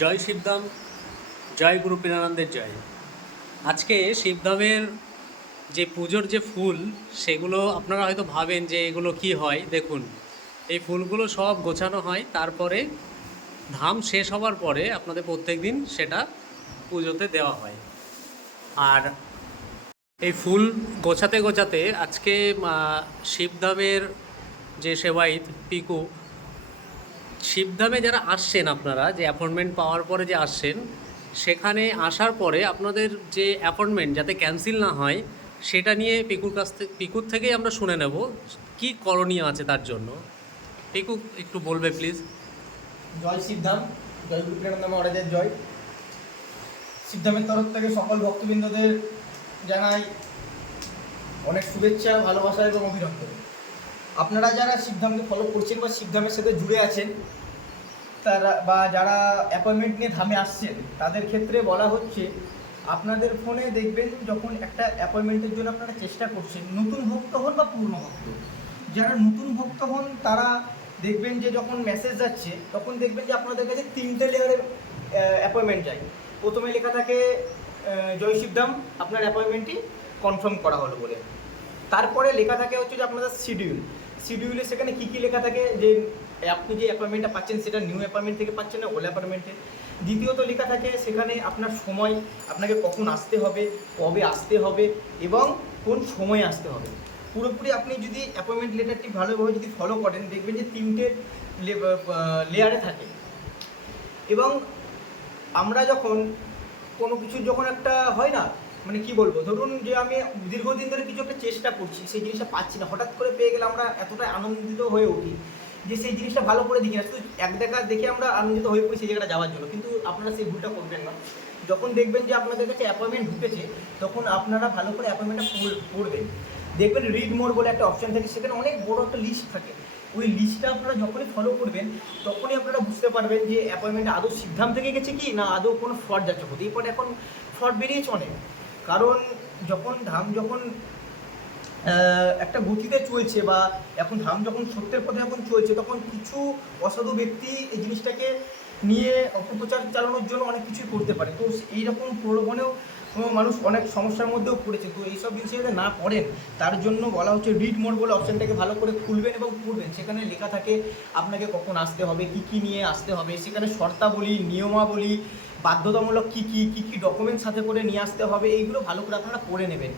জয় শিবধাম, জয় গুরু পীরানন্দের জয়। আজকে শিবধামের যে পুজোর যে ফুল, সেগুলো আপনারা হয়তো ভাবেন যে এগুলো কি হয়, দেখুন। এই ফুলগুলো সব গোছানো হয়, তারপরে ধাম শেষ হওয়ার পরে আপনাদের প্রত্যেক দিন সেটা পুজোতে দেওয়া হয়। আর এই ফুল গোছাতে গোছাতে আজকে শিবধামের যে সেবাইত পিকু শিবধামে যারা আসছেন আপনারা, যে অ্যাপয়েন্টমেন্ট পাওয়ার পরে যে আসছেন, সেখানে আসার পরে আপনাদের যে অ্যাপয়েন্টমেন্ট যাতে ক্যান্সেল না হয়, সেটা নিয়ে পিকুর কাছ থেকে পিকুর থেকেই আমরা শুনে নেব। কি করণীয় আছে তার জন্য? পিকু, একটু বলবে প্লিজ জয় শিবধাম, জয় গুরুপ্রেমানন্দ জয়। শিবধামের তরফ থেকে সকল ভক্তবৃন্দদের জানাই অনেক শুভেচ্ছা, ভালোবাসা এবং অভিনন্দন। আপনারা যারা শিবধামকে ফলো করছেন বা শিবধামের সাথে জুড়ে আছেন, তারা বা যারা অ্যাপয়েন্টমেন্ট নিয়ে ধামে আসছেন, তাদের ক্ষেত্রে বলা হচ্ছে, আপনাদের ফোনে দেখবেন যখন একটা অ্যাপয়েন্টমেন্টের জন্য আপনারা চেষ্টা করছেন, নতুন ভক্ত হন বা পূর্ণ ভক্ত, যারা নতুন ভক্ত হন, তারা দেখবেন যে যখন মেসেজ যাচ্ছে তখন দেখবেন যে আপনাদের কাছে তিনটে লেয়ারের অ্যাপয়েন্টমেন্ট যায় প্রথমে লেখা থাকে জয় শিবধাম, আপনার অ্যাপয়েন্টমেন্টটি কনফার্ম করা হলো বলে। তারপরে লেখা থাকে হচ্ছে যে আপনাদের শিডিউল শিডিউলে সেখানে কী কী লেখা থাকে? যে আপনি যে অ্যাপয়েন্টমেন্টটা পাচ্ছেন, সেটা নিউ অ্যাপয়েন্টমেন্ট থেকে পাচ্ছেন না ওল্ড অ্যাপয়েন্টমেন্টে দ্বিতীয়ত লেখা থাকে, সেখানে আপনার সময়, আপনাকে কখন আসতে হবে, কবে আসতে হবে, এবং কোন সময়ে আসতে হবে। পুরোপুরি আপনি যদি অ্যাপয়েন্টমেন্ট লেটারটি ভালোভাবে যদি ফলো করেন, দেখবেন যে তিনটে লেয়ারে থাকে। এবং আমরা যখন কোনো কিছু যখন একটা হয় না মানে কি বলব? ধরুন যে আমি দীর্ঘদিন ধরে কিছু একটা চেষ্টা করছি, সেই জিনিসটা পাচ্ছি না। হঠাৎ করে পেয়ে গেলে আমরা এতটা আনন্দিত হয়ে উঠি যে সেই জিনিসটা ভালো করে দেখি না। শুধু এক দেখা দেখে আমরা আনন্দিত হয়ে পড়ি সেই জায়গাটা যাওয়ার জন্য। কিন্তু আপনারা সেই ভুলটা করবেন না। যখন দেখবেন যে আপনাদের কাছে অ্যাপয়েন্টমেন্ট ঢুকেছে, তখন আপনারা ভালো করে অ্যাপয়েন্টমেন্টটা পড়বেন। দেখবেন রিড মোড বলে একটা অপশন থাকে, সেখানে অনেক বড় একটা লিস্ট থাকে। ওই লিস্টটা আপনারা যখনই ফলো করবেন, তখনই আপনারা বুঝতে পারবেন যে অ্যাপয়েন্টমেন্ট আদৌ সিদ্ধান্ত থেকে গেছে কি, না আদৌ কোনো ফ্রড যাচ্ছে। হতেই পারে এখন ফ্রড বেরিয়েছে অনেক। কারণ যখন ধাম যখন একটা গতিতে চলছে বা এখন ধাম যখন সত্যের পথে যখন চলছে, তখন কিছু অসাধু ব্যক্তি এই জিনিসটাকে নিয়ে অপপ্রচার চালানোর জন্য অনেক কিছুই করতে পারে। তো এইরকম প্রলোভনেও মানুষ অনেক সমস্যার মধ্যেও পড়েছে। তো এইসব জিনিসে যাতে না পড়েন, তার জন্য বলা হচ্ছে রিড মোড বলে অপশানটাকে ভালো করে খুলবেন এবং পড়বেন। সেখানে লেখা থাকে, আপনাকে কখন আসতে হবে, কি কি নিয়ে আসতে হবে। সেখানে শর্তাবলী, নিয়মাবলী বাধ্যতামূলক কী কী কী কী ডকুমেন্টস সাথে করে নিয়ে আসতে হবে, এইগুলো ভালো করে আপনারা করে নেবেন।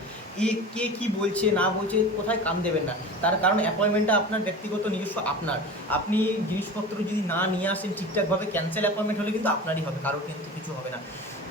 এ, কে কি বলছে, না বলছে, কোথায় কান দেবেন না। তার কারণ অ্যাপয়েন্টমেন্টটা আপনার ব্যক্তিগত নিজস্ব, আপনার। আপনি জিনিসপত্র যদি না নিয়ে আসেন ঠিকঠাকভাবে ক্যান্সেল অ্যাপয়েন্টমেন্ট হলে কিন্তু আপনারই হবে, কারোর কিন্তু কিছু হবে না।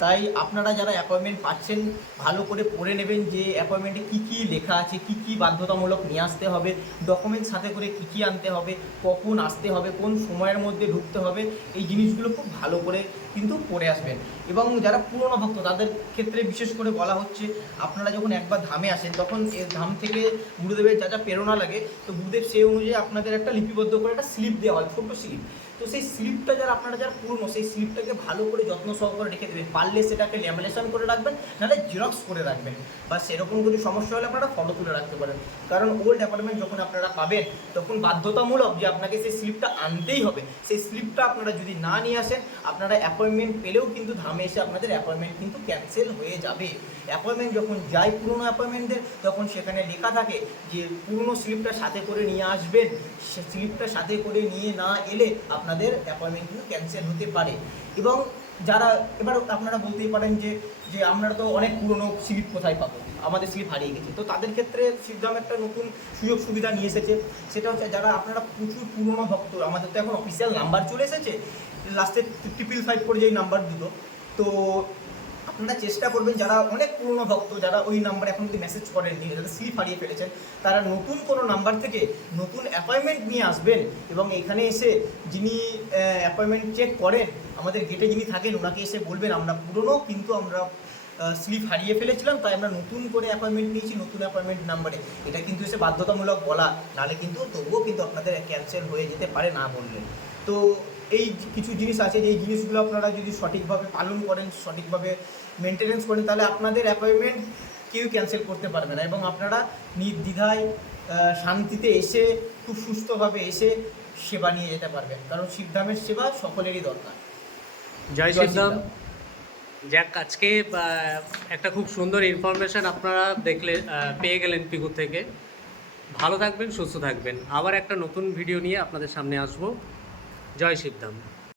তাই আপনারা যারা অ্যাপয়েন্টমেন্ট পাচ্ছেন, ভালো করে পড়ে নেবেন যে অ্যাপয়েন্টমেন্টে কী কী লেখা আছে, কী কী বাধ্যতামূলক নিয়ে আসতে হবে ডকুমেন্টস সাথে করে কী কী আনতে হবে, কখন আসতে হবে, কোন সময়ের মধ্যে ঢুকতে হবে, এই জিনিসগুলো খুব ভালো করে কিন্তু পড়ে আসবেন। এবং যারা পুরনো ভক্ত, তাদের ক্ষেত্রে বিশেষ করে বলা হচ্ছে, আপনারা যখন একবার ধামে আসেন, তখন ধাম থেকে গুরুদেবের যা যা প্রেরণা লাগে, তো গুরুদেব সেই অনুযায়ী আপনাদের একটা লিপিবদ্ধ করে একটা স্লিপ দেওয়া হয়, ছোটো স্লিপ। তো সেই স্লিপটা যারা আপনারা যারা পুরনো, সেই স্লিপটাকে ভালো করে যত্ন সহকারে রেখে দেবেন। পারলে সেটাকে ল্যামিনেশন করে রাখবেন, নাহলে জেরক্স করে রাখবেন। বা সেরকম যদি সমস্যা হলে আপনারা ফটো তুলে রাখতে পারেন। কারণ ওল্ড অ্যাপার্টমেন্ট যখন আপনারা পাবেন, তখন বাধ্যতামূলক যে আপনাকে সেই স্লিপটা আনতেই হবে। সেই স্লিপটা আপনারা যদি না নিয়ে আসেন, আপনারা অ্যাপয়েন্টমেন্ট পেলেও কিন্তু ধামে এসে আপনাদের অ্যাপয়েন্টমেন্ট কিন্তু ক্যান্সেল হয়ে যাবে। অ্যাপয়েন্টমেন্ট যখন যায় পুরনো অ্যাপয়েন্টমেন্টদের তখন সেখানে লেখা থাকে যে পুরনো স্লিপটা সাথে করে নিয়ে আসবেন। সে স্লিপটা সাথে করে নিয়ে না এলে আপনাদের অ্যাপয়েন্টমেন্ট কিন্তু ক্যান্সেল হতে পারে। এবং যারা, এবার আপনারা বলতেই পারেন যে যে আমরা তো অনেক পুরনো স্লিপ কোথায় পাবো? আমাদের স্লিপ হারিয়ে গেছে। তো তাদের ক্ষেত্রে সিদ্ধাম একটা নতুন সুযোগ সুবিধা নিয়ে এসেছে। সেটা হচ্ছে যারা, আপনারা প্রচুর পুরনো ভক্ত, আমাদের তো এখন অফিসিয়াল নাম্বার চলে এসেছে। লাস্টে ট্রিপল ফাইভ করে যেই নাম্বার দিল। তো আপনারা চেষ্টা করবেন, যারা অনেক পুরনো ভক্ত, যারা ওই নাম্বার এখন যদি মেসেজ করেননি যারা স্লিপ হারিয়ে ফেলেছেন, তারা নতুন কোনো নাম্বার থেকে নতুন অ্যাপয়েন্টমেন্ট নিয়ে আসবেন এবং এখানে এসে যিনি অ্যাপয়েন্টমেন্ট চেক করেন, আমাদের গেটে যিনি থাকেন, ওনাকে এসে বলবেন, আমরা পুরনো, কিন্তু আমরা স্লিপ হারিয়ে ফেলেছিলাম, তাই আমরা নতুন করে অ্যাপয়েন্টমেন্ট নিয়েছি, নতুন অ্যাপয়েন্টমেন্ট নাম্বারে এটা কিন্তু এসে বাধ্যতামূলক বলা, নাহলে কিন্তু, তবুও কিন্তু আপনাদের ক্যান্সেল হয়ে যেতে পারে, না বললে। তো এই কিছু জিনিস আছে যে এই জিনিসগুলো আপনারা যদি সঠিকভাবে পালন করেন সঠিকভাবে মেনটেনেন্স করেন তাহলে আপনাদের অ্যাপয়েন্টমেন্ট কেউ ক্যান্সেল করতে পারবে না। এবং আপনারা নির্দ্বিধায় শান্তিতে এসে খুব সুস্থভাবে এসে সেবা নিয়ে যেতে পারবেন। কারণ শিবধামের সেবা সকলেরই দরকার। জয় শিবধাম। শিবধাম। যাক আজকে একটা খুব সুন্দর ইনফরমেশন আপনারা দেখলে পেয়ে গেলেন পিকুর থেকে। ভালো থাকবেন সুস্থ থাকবেন। আবার একটা নতুন ভিডিও নিয়ে আপনাদের সামনে আসব। জয় শিবধাম